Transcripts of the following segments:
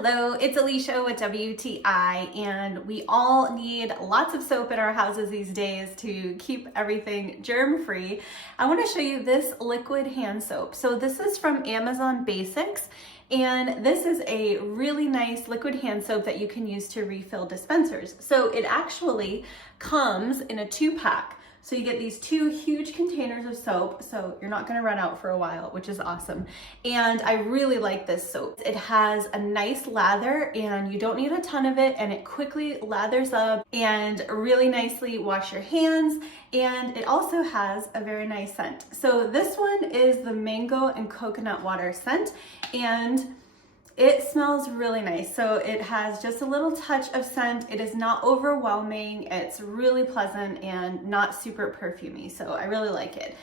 Hello, it's Alicia with WTI, and we all need lots of soap in our houses these days to keep everything germ-free. I want to show you this liquid hand soap. So this is from Amazon Basics, and this is a really nice liquid hand soap that you can use to refill dispensers. So it actually comes in a 2-pack. So you get these 2 huge containers of soap, so you're not gonna run out for a while, which is awesome. And I really like this soap. It has a nice lather and you don't need a ton of it, and it quickly lathers up and really nicely wash your hands. And it also has a very nice scent. So this one is the mango and coconut water scent, and it smells really nice. So it has just a little touch of scent. It is not overwhelming. It's really pleasant and not super perfumey. So I really like it.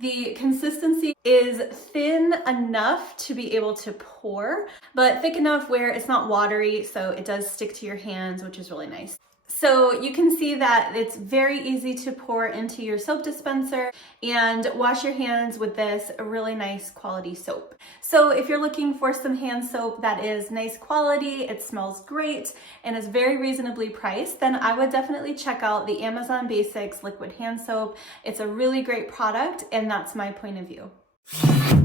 The consistency is thin enough to be able to pour, but thick enough where it's not watery. So it does stick to your hands, which is really nice. So you can see that it's very easy to pour into your soap dispenser and wash your hands with this really nice quality soap. So if you're looking for some hand soap that is nice quality, it smells great, and is very reasonably priced, then I would definitely check out the Amazon Basics liquid hand soap. It's a really great product, and that's my point of view.